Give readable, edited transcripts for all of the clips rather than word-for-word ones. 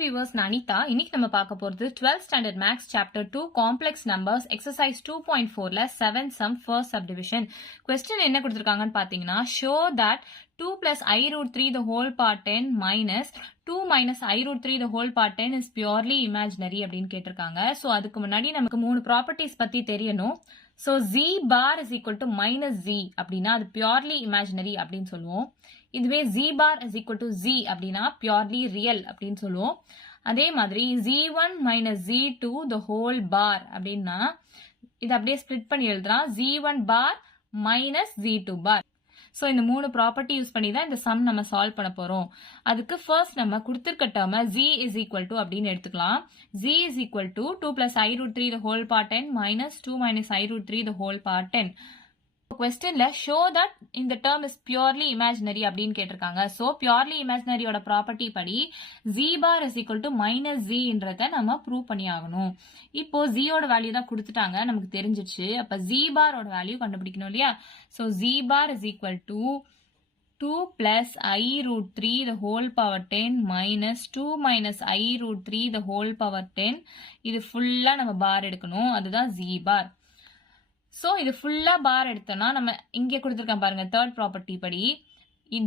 viewers, நான் அனிதா. இன்னைக்கு நம்ம பார்க்க போறது 12th standard maths chapter 2 complex numbers exercise 2.4ல 7 sum first subdivision. question என்ன கொடுத்திருக்காங்கன்னு பாத்தீங்கன்னா, show that 2 plus I root 3 the whole part 10 minus 2 minus I root 3 the whole part 10 is purely imaginary அப்படின்னு கேட்டிருக்காங்க. So அதுக்கு முன்னாடி நமக்கு மூணு ப்ராப்பர்ட்டிஸ் பத்தி தெரியணும். So z bar is equal to minus z அப்படின்னா அது purely imaginary அப்படின்னு சொல்லுவோம். இதுவே z bar is equal to z அப்படின்னா purely real அப்படின்னு சொல்லுவோம். அதே மாதிரி z1 minus z2 the whole bar அப்படின்னா இது அப்படியே ஸ்ப்ளிட் பண்ணி எழுதலாம். z1 bar minus z2 bar. So இந்த மூணு ப்ராப்பர்ட்டி யூஸ் பண்ணி தான் இந்த சம் நம்ம சால்வ் பண்ண போறோம். அதுக்கு ஃபர்ஸ்ட் நம்ம கொடுத்திருக்க டேர்மை z is equal to அப்படின்னு எடுத்துக்கலாம். z is equal to 2 plus I root 3 the whole part 10 minus 2 minus I root 3 the whole part 10. questionல show that இந்த term is purely imaginary அப்படின்னு கேட்டிருக்காங்க. so purely imaginary ஓட property படி z bar is equal to minus z ன்றத நம்ம prove பண்ணி ஆகணும். இப்போ z ஓட வேல்யூ தான் கொடுத்துட்டாங்க, நமக்கு தெரிஞ்சிருச்சு. அப்ப z bar ஓட வேல்யூ கண்டுபிடிக்கணும் இல்லையா? so z bar is equal to 2 plus I root 3 the whole power 10 minus 2 minus I root 3 the whole power 10. இது ஃபுல்லா நம்ம பார் எடுக்கணும், அதுதான் z bar. சோ இது ஃபுல்லா பார் எடுத்தோம்னா நம்ம இங்க கொடுத்திருக்கோம் பாருங்க, தேர்ட் ப்ராப்பர்ட்டி படி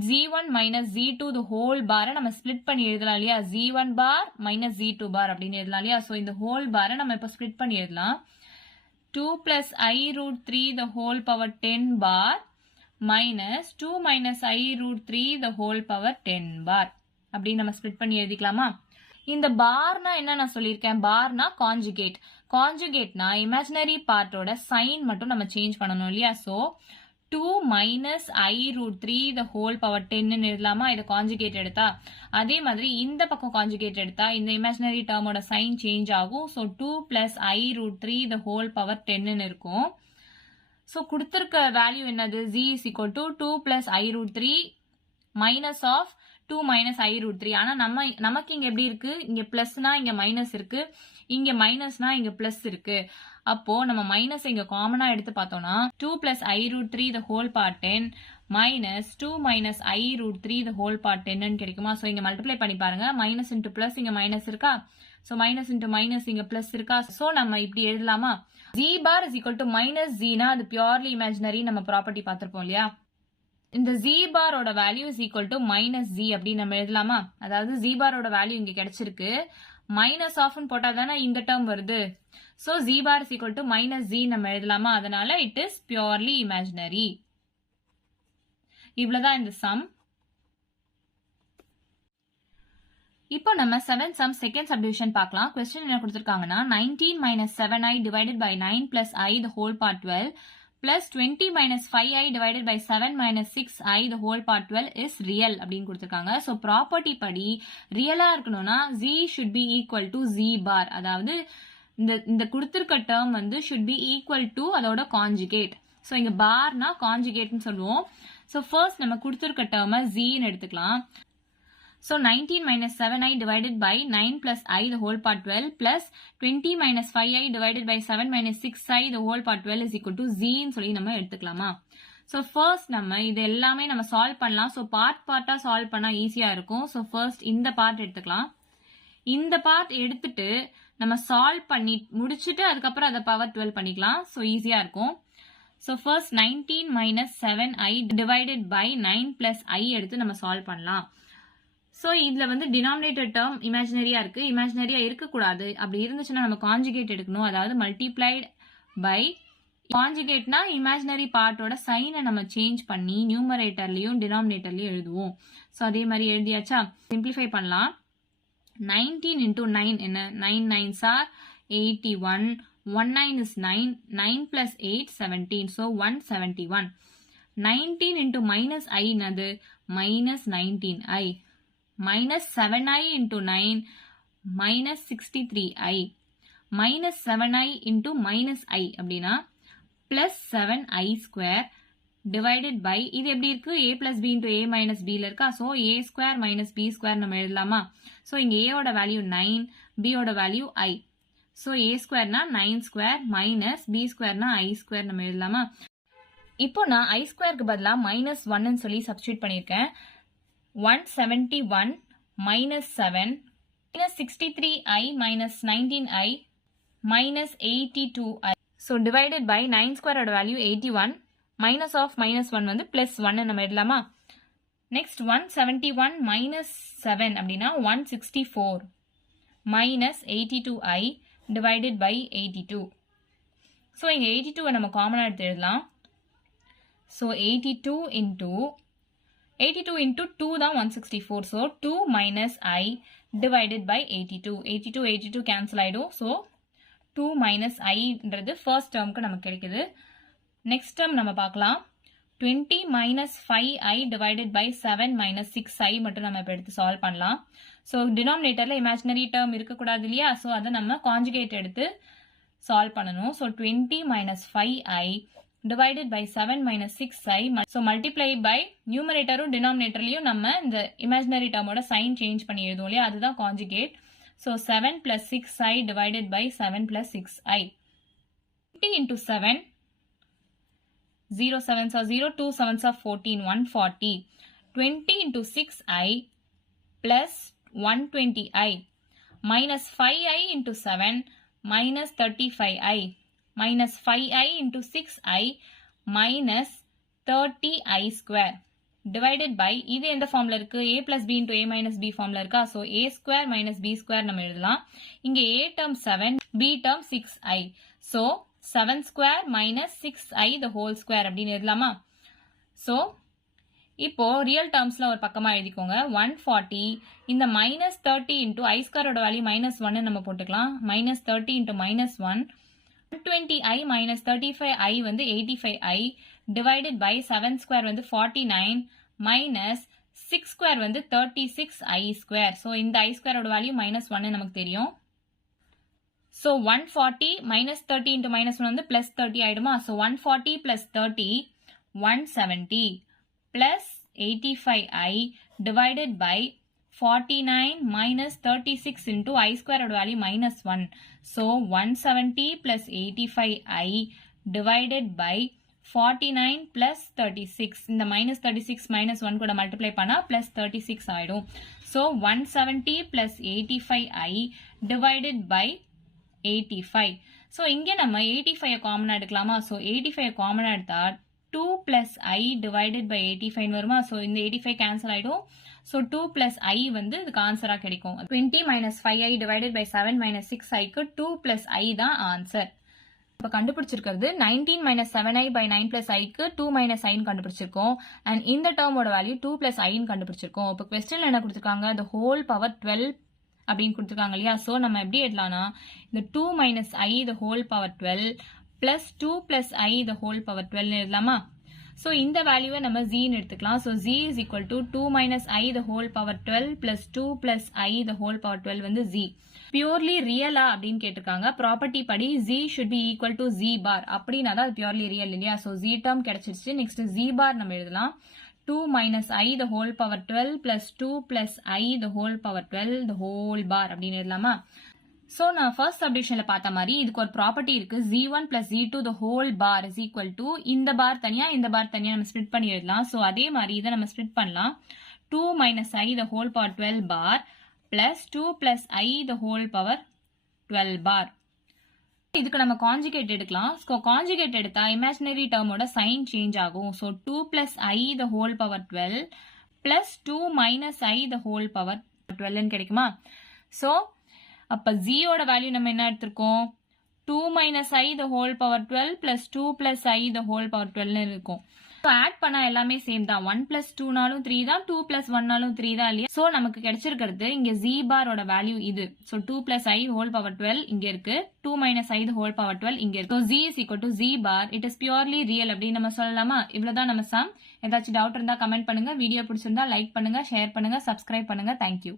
z1 minus z2 the whole bar நம்ம ஸ்ப்ளிட் பண்ணி எழுதலாம் இல்லையா? z1 bar minus z2 bar அப்படின்னு எழுதலாம் இல்லையா? சோ இந்த ஹோல் பார நம்ம இப்ப ஸ்ப்ளிட் பண்ணி எழுதலாம். 2 plus I root 3 the whole power 10 bar minus 2 minus I root 3 the whole power 10 bar அப்படி நம்ம ஸ்ப்ளிட் பண்ணி எழுதிக்கலாமா? இந்த பார்னா என்ன நான் சொல்லியிருக்கேன், பார்னா கான்ஜுகேட். கான்ஜுகேட்னா இமேஜினரி பார்ட்டோட சைன் மட்டும் நம்ம சேஞ்ச் பண்ணணும் இல்லையா? So 2 minus I root 3 the whole power 10 எழுதலாமா? இதை கான்ஜுகேட் எடுத்தா. அதே மாதிரி இந்த பக்கம் கான்ஜுகேட் எடுத்தா இந்த இமேஜினரி டேர்மோட சைன் சேஞ்ச் ஆகும். So 2 plus I root 3 the whole power 10 இருக்கும். சோ கொடுத்திருக்க வேல்யூ என்னது? z is equal to 2 plus I root 3 minus of 2 minus I root 3. ஆனா நமக்கு இங்க எப்படி இருக்கு? இங்க பிளஸ்னா இங்க மைனஸ் இருக்கு, இங்க மைனஸ்னா இங்க பிளஸ் இருக்கு. அப்போ நம்ம மைனஸ் இங்க காமனா எடுத்து பார்த்தோம்னா 2 plus I root 3 the whole part 10 minus 2 minus I root 3 the whole part 10 கிடைக்குமா? சோ இங்க மல்டிப்ளை பண்ணி பாருங்க, மைனஸ் இன்டு பிளஸ் இங்க மைனஸ் இருக்கா? சோ மைனஸ் இன்டு மைனஸ் இங்க பிளஸ் இருக்கா? சோ நம்ம இப்படி எழுதலாமா? z bar is equal to minus z னா அது பியூர்லி இமேஜினரி நம்ம ப்ராப்பர்ட்டி பார்த்திருப்போம் இல்லையா? இந்த z bar ஓட value is equal to minus z அப்படி நம்ம எழுதலாமா? அதாவது z bar ஓட வேல்யூ இங்க கிடைச்சிருக்கு, மைனஸ் ஆஃப்னு போட்டா தானே இந்த டேர்ம் வருது. So z bar is equal to minus z நம்ம எழுதலாமா? அதனால it is purely imaginary. இவ்வளவுதான் இந்த சம். இப்போ நம்ம 7 sum second subdivision பார்க்கலாம். question என்ன கொடுத்திருக்காங்கன்னா 19 minus 7i divided by 9 plus I the whole part 12 plus 20 minus 5i divided by 7 minus 6i the whole part 12 is real அப்படின்னு கொடுத்திருக்காங்க. so ப்ராப்பர்ட்டி படி ரியலா இருக்கணும்னா z should be equal to z bar. அதாவது இந்த கொடுத்திருக்க term வந்து should be equal to அதோட கான்ஜுகேட். so இங்க பார்னா கான்ஜுகேட்னு சொல்லுவோம். so first நம்ம கொடுத்திருக்க டேர்மை z ன்னு எடுத்துக்கலாம். so 19 minus 7i divided by 9 plus I the whole part 12 plus 20 minus 5i divided by 7 minus 6i the whole part 12 is equal to z ன்னு சொல்லி நம்ம எடுத்துக்கலாமா? so first நம்ம இது எல்லாமே நம்ம சால்வ் பண்ணலாம். so பார்ட்டா சால்வ் பண்ணா ஈஸியா இருக்கும். so first இந்த பார்ட் எடுத்துக்கலாம். இந்த பார்ட் எடுத்துட்டு நம்ம சால்வ் பண்ணி முடிச்சிட்டு அதுக்கப்புறம் அதை பவர் 12 பண்ணிக்கலாம். so ஈஸியா இருக்கும். so first 19 minus 7i divided by 9 plus I எடுத்து நம்ம சால்வ் பண்ணலாம். சோ இதுல வந்து டினாமினேட்டர் டேர்ம் இமேஜினரியா இருக்கு, இமேஜினரியா இருக்க கூடாது. அப்படி இருந்துச்சுன்னா நம்ம கான்ஜுகேட் எடுக்கணும், அதாவது மல்டிப்ளைட் பை. கான்ஜுகேட்னா இமேஜினரி பார்ட்டோட சைனை நம்ம சேஞ்ச் பண்ணி நியூமரேட்டர்லயும் டினாமினேட்டர்லயும் எழுதுவோம். சோ அதே மாதிரி எழுதியாச்சா? சிம்பிளிஃபை பண்ணலாம். 19 into 9 என்ன? 9 9s are 81, 1 9 is 9, 9 plus 8 17, so 171. 19 into minus I என்னது? minus 19i. minus 7i into 9 minus 63i minus 7i into minus I அப்படின்னா plus 7i square divided by இது எப்படி இருக்கு? a plus b into a minus b ல இருக்கா? so a square minus b square நம்ம எழுதலாமா? so இங்க a ஓட வேல்யூ 9, b ஓட value I. so a square னா 9 square minus b square னா I square நம்ம எழுதலாமா? இப்போ நான் I squareக்கு பதிலா minus 1 ன்னு சொல்லி சப்ஸ்டிட்யூட் பண்ணியிருக்கேன். 171 minus 7 minus 63i minus 19i minus 82i. So divided by 9 square oda value 81 minus of minus 1 வந்து plus 1 நம்ம எடுலாமா. Next 171 minus 7 அப்படினா 164 minus 82i divided by 82. So இங்க 82 நம்ம காமனா எடுத்து எழுதலாம். So 82 into 2 தான் 164. So 2 minus I divided by 82. 82 cancel ஆயிடும். So 2 minus I ன்றது first termக்கு நமக்கு கிடைக்குது. Next term நம்ம பார்க்கலாம். 20 minus 5i divided by 7 minus 6i மட்டும் நம்ம இப்ப எடுத்து solve பண்ணலாம். So denominatorல imaginary term இருக்கக்கூடாது இல்லையா? So அதை நம்ம conjugate எடுத்து solve பண்ணணும். So 20 minus 5i divided by 7 minus 6i. So multiply by numerator denominatorலையும் நம்ம இந்த imaginary term ஓட sign change பண்ணி எழுதுவோம் இல்லையா? அதுதான் conjugate. So 7 plus 6i divided by 7 plus 6i. 20 into 7. 0 7s are 0, 2 7s are 14, 140. 20 into 6i plus 120i minus 5i into 7 minus 35i minus 5i into 6i minus 30i square divided by இது எந்த ஃபார்ம்ல இருக்கு? a plus b into a minus b ஃபார்ம்ல இருக்கா? So a square minus b square நம்ம எழுதலாம். இங்க a term 7, b term 6i. So 7 square minus 6i the whole square அப்படின்னு எழுதலாமா? So இப்போ real termsல ஒரு பக்கமா எழுதிக்கோங்க. 140 இந்த minus 30 into i square ஓட வேல்யூ minus 1 நம்ம போட்டுக்கலாம். minus 30 into minus 1. 120i minus 35i வந்து 85i divided by 7 square வந்து 49 minus 6 square வந்து 36i square. So இந்த i square ஓட வேல்யூ minus 1 நமக்கு தெரியும். So 140 minus 30 into minus 1 வந்து plus 30 ஆயிடுமா? So 140 plus 30 170 plus 85i divided by 49 minus 36 into i square ஓட value minus 1. So 170 plus 85i divided by 49 plus 36. இந்த minus 36 minus 1 கூட multiply பண்ணா plus 36 ஆயிடும். So 170 plus 85i divided by 85. So இங்க நம்ம 85 காமனா எடுக்கலாமா? So 85 காமனா எடுத்தா 2 plus i divided by 85 வருமா? So இந்த 85 cancel ஆயிடும். So 2 plus i வந்து இதுக்கு ஆன்சரா கிடைக்கும். 20 minus 5i divided by 7 minus 6i க்கு 2 plus i தான் ஆன்சர். இப்ப கண்டுபிடிச்சிருக்கிறது 19 minus 7i by 9 plus i க்கு 2 minus i கண்டுபிடிச்சிருக்கோம். And இந்த termோட வேல்யூ 2 plus i கண்டுபிடிச்சிருக்கோம். இப்ப questionல என்ன கொடுத்திருக்காங்க? The whole power 12 அப்படின்னு கொடுத்திருக்காங்க இல்லையா? So நம்ம எப்படி எழுதலாம்னா இந்த 2 minus i the whole power 12 plus 2 plus i the whole power 12 எழுதலாமா? So இந்த வேல்யூவை நம்ம z ன்னு எடுத்துக்கலாம். So z is equal to 2 minus i the whole power 12 plus 2 plus i the whole power 12 வந்து z. Purely real அப்படின்னு கேட்டிருக்காங்க. Property படி z should be equal to z bar அப்படின்னா தான் அது purely real இல்லையா? So z term கிடைச்சிருச்சு. Next z bar நம்ம எழுதலாம். 2 minus i the whole power 12 plus 2 plus i the whole power 12 the whole bar அப்படின்னு எழுதலாமா? So நான் first subdivisionல பார்த்த மாதிரி இதுக்கு ஒரு ப்ராப்பர்ட்டி இருக்கு. z1 plus z2 the whole bar is equal to இந்த பார் தனியா இந்த பார் தனியா நம்ம ஸ்ப்ளிட் பண்ணி எழுதலாம். So அதே மாதிரி இதை நம்ம ஸ்ப்ளிட் பண்ணலாம். 2 minus i the whole power 12 bar plus 2 plus i the whole power 12 bar. இதுக்கு நம்ம கான்ஜுகேட் எடுக்கலாம். So கான்ஜுகேட் எடுத்தா இமேஜினரி டேர்மோட சைன் சேஞ்ச் ஆகும். So 2 plus i the whole power 12 plus 2 minus i the whole power 12 கிடைக்குமா? So அப்ப z ஓட value நம்ம என்ன எடுத்திருக்கோம்? 2 minus i the whole power 12 plus 2 plus i the whole power 12 இருக்கும். So add பண்ணா எல்லாமே சேம் தான். 1 plus 2 நாலும் 3 தான், 2 plus 1 நாலும் 3 தான் இல்லையா? So நமக்கு கிடைச்சிருக்கிறது இங்க z bar ஓட வேல்யூ இது. So 2 plus i whole power 12 இங்க இருக்கு. 2 minus i the whole power 12 இங்க இருக்கு. So z is equal to z bar. It is purely real அப்படின்னு நம்ம சொல்லலாமா? இவ்வளவுதான் நம்ம சம். ஏதாச்சும் டவுட் இருந்தா கமெண்ட் பண்ணுங்க. வீடியோ பிடிச்சிருந்தா லைக் பண்ணுங்க, ஷேர் பண்ணுங்க, சப்ஸ்கிரைப் பண்ணுங்க. Thank you.